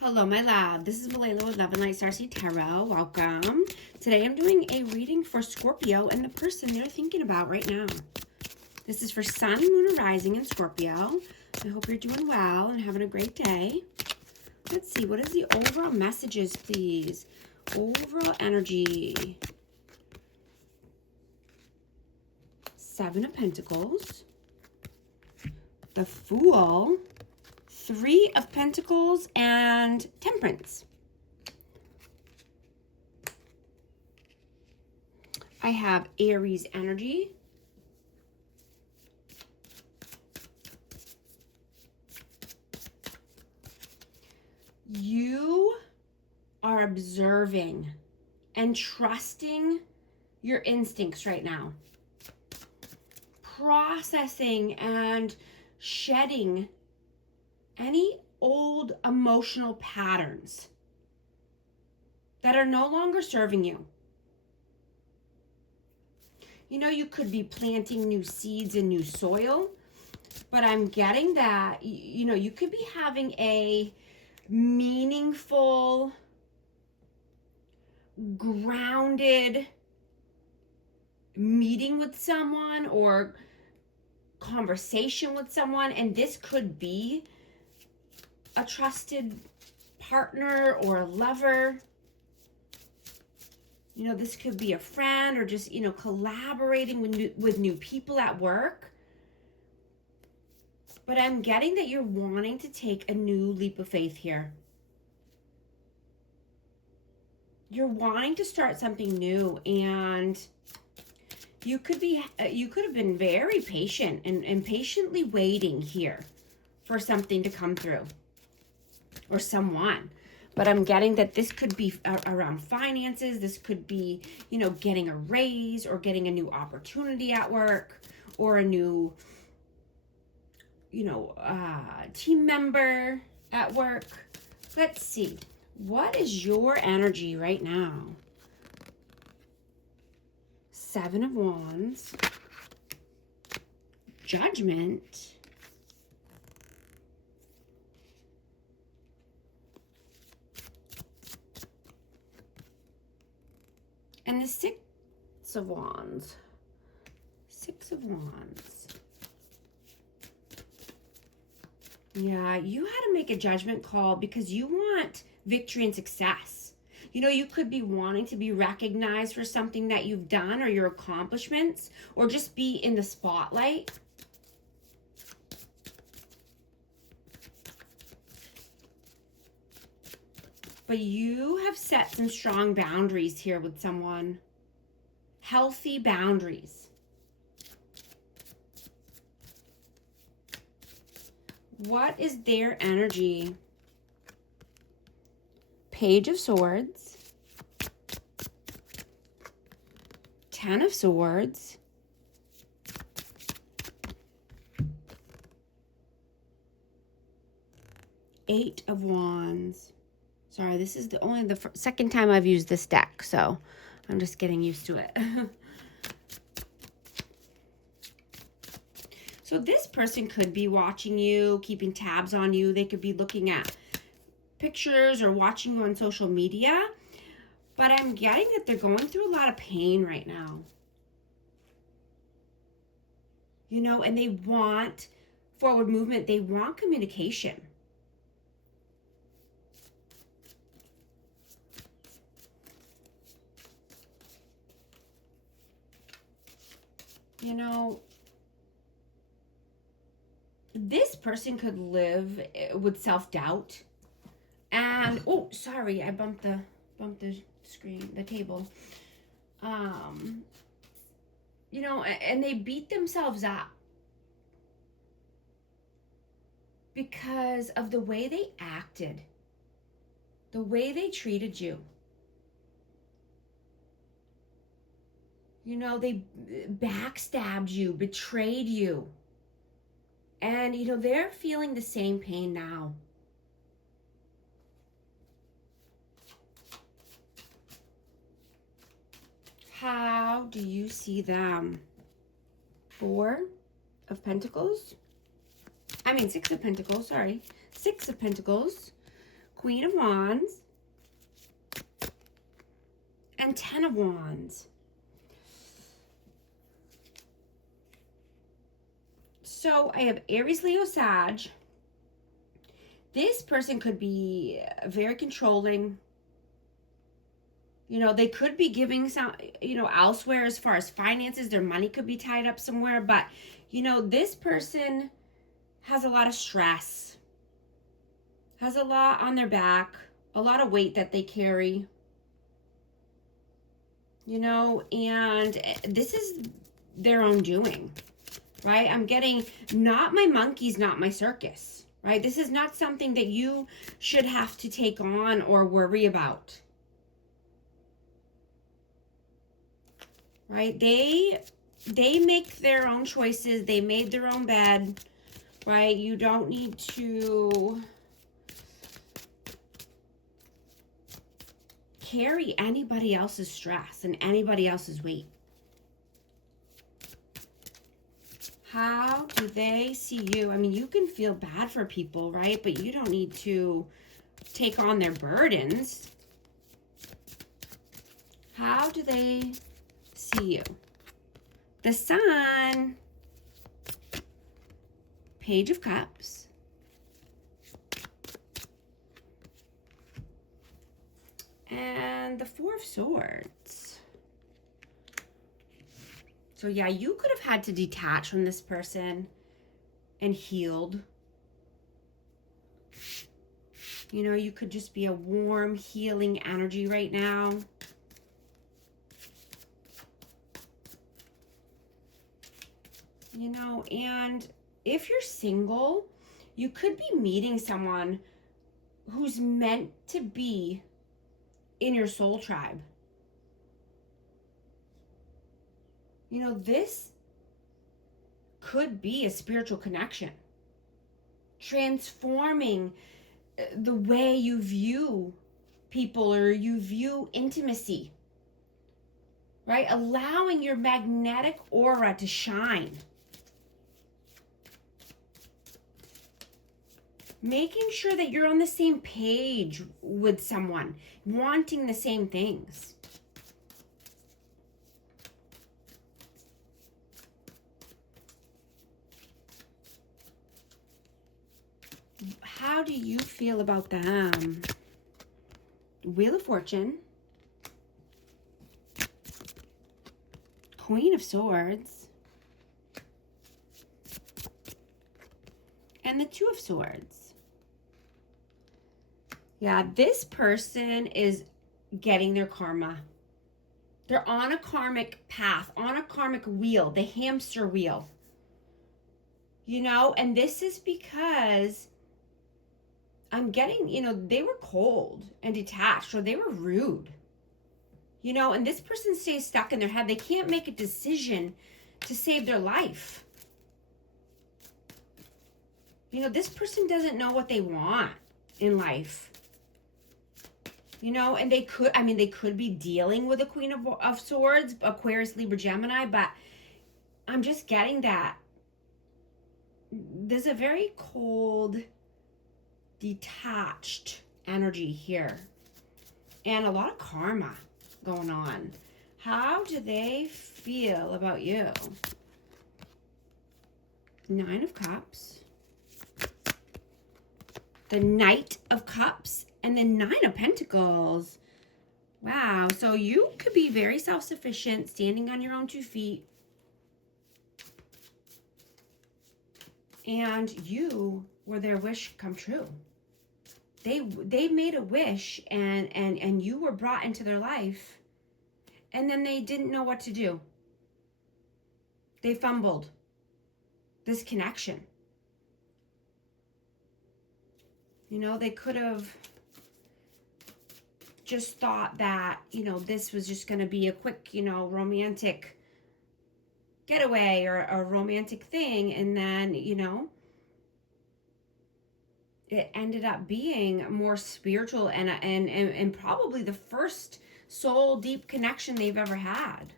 Hello, my love. This is Malayla with Love and Light Starseed Tarot. Welcome. Today I'm doing a reading for Scorpio and the person they're thinking about right now. This is for Sun, Moon, and Rising in Scorpio. I hope you're doing well and having a great day. Let's see, what is the overall messages, please? Overall energy. 7 of Pentacles. The Fool. 3 of Pentacles and Temperance. I have Aries energy. You are observing and trusting your instincts right now. Processing and shedding any old emotional patterns that are no longer serving you. You know, you could be planting new seeds in new soil, but I'm getting that, you know, you could be having a meaningful, grounded meeting with someone or conversation with someone, and this could be a trusted partner or a lover. You know, this could be a friend or just, you know, collaborating with new people at work. But I'm getting that you're wanting to take a new leap of faith here. You're wanting to start something new, and you could have been very patient and patiently waiting here for something to come through. Or someone. But I'm getting that this could be around finances. This could be, you know, getting a raise or getting a new opportunity at work or a new, you know, team member at work. Let's see. What is your energy right now? 7 of Wands. Judgment. And the 6 of Wands. 6 of Wands. Yeah, you had to make a judgment call because you want victory and success. You know, you could be wanting to be recognized for something that you've done or your accomplishments, or just be in the spotlight. But you have set some strong boundaries here with someone. Healthy boundaries. What is their energy? Page of Swords. 10 of Swords. Eight of Wands. Sorry, this is only the second time I've used this deck, so I'm just getting used to it. So this person could be watching you, keeping tabs on you. They could be looking at pictures or watching you on social media. But I'm getting that they're going through a lot of pain right now. You know, and they want forward movement. They want communication. You know, this person could live with self-doubt. And, oh, sorry, I bumped the screen, the table. You know, and they beat themselves up because of the way they acted, the way they treated you. You know, they backstabbed you, betrayed you. And, you know, they're feeling the same pain now. How do you see them? 4 of Pentacles. I mean, 6 of Pentacles, sorry. 6 of Pentacles. Queen of Wands, and Ten of Wands. So I have Aries, Leo, Sag. This person could be very controlling. You know, they could be giving some, you know, elsewhere as far as finances. Their money could be tied up somewhere. But, you know, this person has a lot of stress, has a lot on their back, a lot of weight that they carry. You know, and this is their own doing, right? I'm getting not my monkeys, not my circus, right? This is not something that you should have to take on or worry about, right? They make their own choices. They made their own bed, right? You don't need to carry anybody else's stress and anybody else's weight. How do they see you? I mean, you can feel bad for people, right? But you don't need to take on their burdens. How do they see you? The Sun, Page of Cups, and the Four of Swords. So yeah, you could have had to detach from this person and healed. You know, you could just be a warm, healing energy right now. You know, and if you're single, you could be meeting someone who's meant to be in your soul tribe. You know, this could be a spiritual connection, transforming the way you view people or you view intimacy, right? Allowing your magnetic aura to shine. Making sure that you're on the same page with someone, wanting the same things. How do you feel about them? Wheel of Fortune, Queen of Swords, and the Two of Swords. Yeah, this person is getting their karma. They're on a karmic path, on a karmic wheel, the hamster wheel. You know, and this is because I'm getting, you know, they were cold and detached, or they were rude. You know, and this person stays stuck in their head. They can't make a decision to save their life. You know, this person doesn't know what they want in life. You know, and they could, I mean, they could be dealing with a Queen of Swords, Aquarius, Libra, Gemini, but I'm just getting that there's a very cold, detached energy here. And a lot of karma going on. How do they feel about you? Nine of Cups, the Knight of Cups, and the Nine of Pentacles. Wow, so you could be very self-sufficient, standing on your own 2 feet. And you were their wish come true. They made a wish, and you were brought into their life, and then they didn't know what to do. They fumbled this connection. You know, they could have just thought that, you know, this was just going to be a quick, you know, romantic getaway or a romantic thing. And then, you know, it ended up being more spiritual and probably the first soul deep connection they've ever had.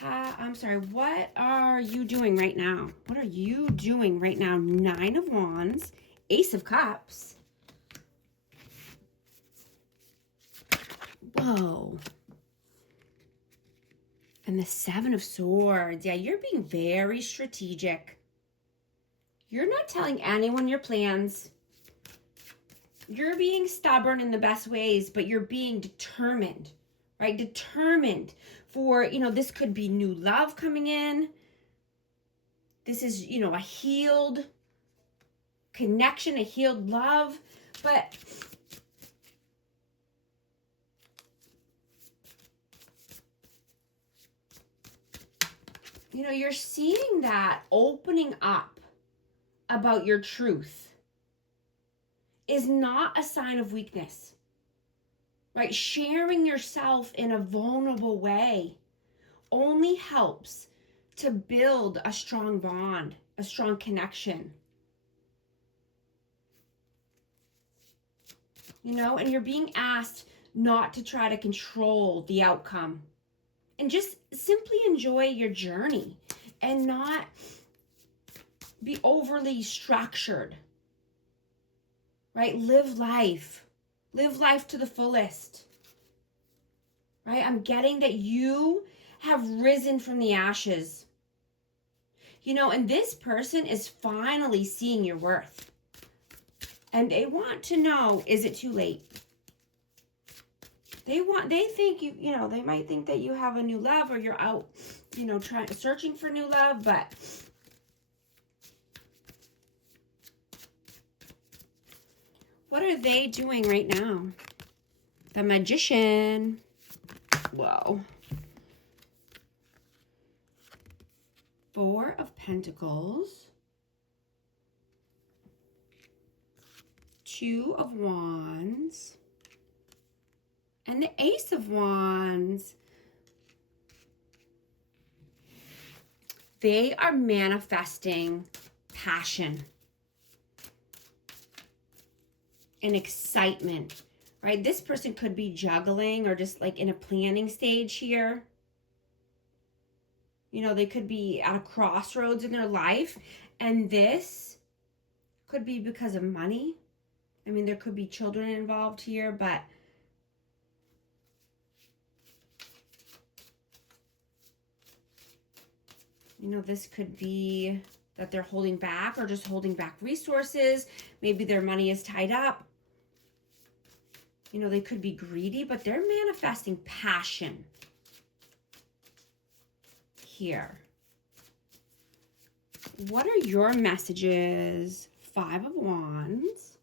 what are you doing right now? What are you doing right now? 9 of Wands, Ace of Cups. Whoa. And the 7 of Swords. Yeah, you're being very strategic. You're not telling anyone your plans. You're being stubborn in the best ways, but you're being determined, right? Determined for, this could be new love coming in. This is, a healed connection, a healed love. But you're seeing that opening up about your truth is not a sign of weakness, right? Sharing yourself in a vulnerable way only helps to build a strong bond, a strong connection. And you're being asked not to try to control the outcome and just simply enjoy your journey and not be overly structured, right? Live life to the fullest, right? I'm getting that you have risen from the ashes, and this person is finally seeing your worth. And they want to know, is it too late? They think they might think that you have a new love or you're out, searching for new love, but what are they doing right now? The Magician. Whoa. 4 of Pentacles. 2 of Wands. And the Ace of Wands. They are manifesting passion and excitement, right? This person could be juggling or just like in a planning stage here. They could be at a crossroads in their life, and this could be because of money. I mean, there could be children involved here, but this could be that they're holding back or just holding back resources. Maybe their money is tied up. They could be greedy, but they're manifesting passion here. What are your messages? 5 of Wands.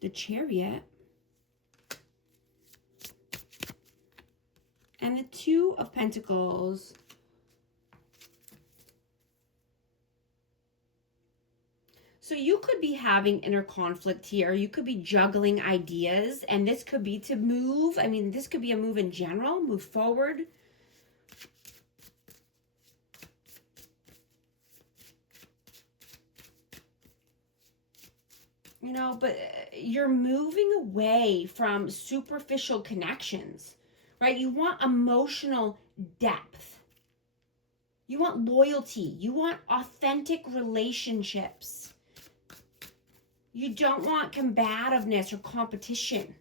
The Chariot. And the 2 of Pentacles. So you could be having inner conflict here. You could be juggling ideas, and this could be to move. I mean, this could be a move in general, move forward. But you're moving away from superficial connections, right? You want emotional depth. You want loyalty. You want authentic relationships. You don't want combativeness or competition,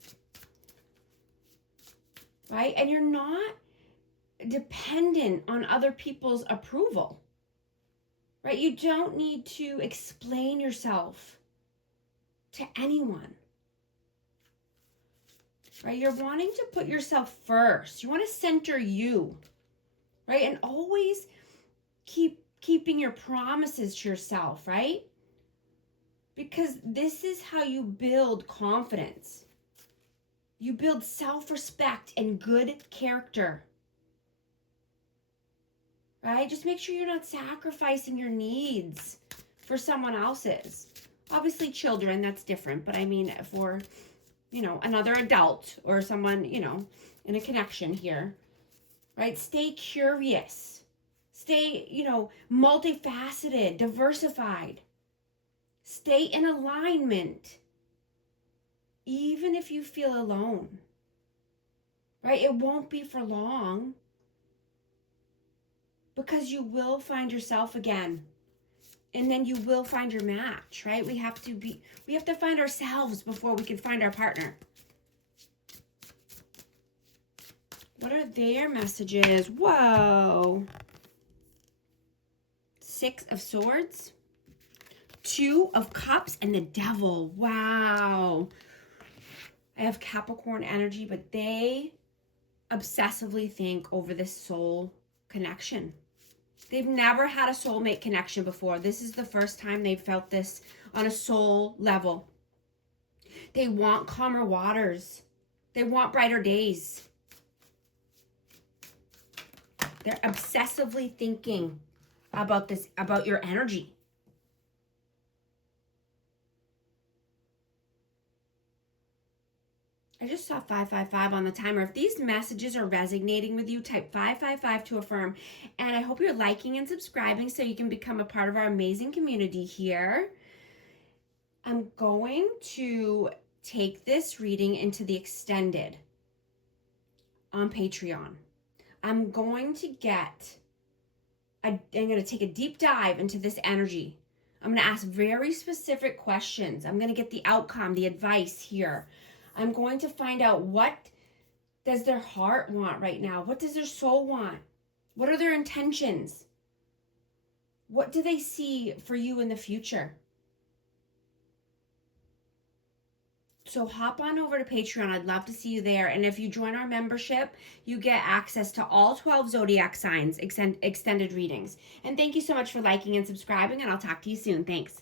right? And you're not dependent on other people's approval, right? You don't need to explain yourself to anyone, right? You're wanting to put yourself first. You want to center you, right? And always keeping your promises to yourself, right? Because this is how you build confidence. You build self-respect and good character, right? Just make sure you're not sacrificing your needs for someone else's. Obviously, children, that's different. But I mean, for, another adult or someone, in a connection here, right? Stay curious. Stay, multifaceted, diversified. Stay in alignment, even if you feel alone. right? It won't be for long, because you will find yourself again. And then you will find your match, right? We have to find ourselves before we can find our partner. What are their messages? Whoa. 6 of Swords, 2 of Cups, and the Devil. Wow. I have Capricorn energy, but they obsessively think over this soul connection. They've never had a soulmate connection before. This is the first time they've felt this on a soul level. They want calmer waters. They want brighter days. They're obsessively thinking about this, about your energy. I just saw 555 on the timer. If these messages are resonating with you, type 555 to affirm. And I hope you're liking and subscribing so you can become a part of our amazing community here. I'm going to take this reading into the extended on Patreon. I'm going to I'm going to take a deep dive into this energy. I'm going to ask very specific questions. I'm going to get the outcome, the advice here. I'm going to find out, what does their heart want right now? What does their soul want? What are their intentions? What do they see for you in the future? So hop on over to Patreon. I'd love to see you there. And if you join our membership, you get access to all 12 zodiac signs, extended readings. And thank you so much for liking and subscribing, and I'll talk to you soon. Thanks.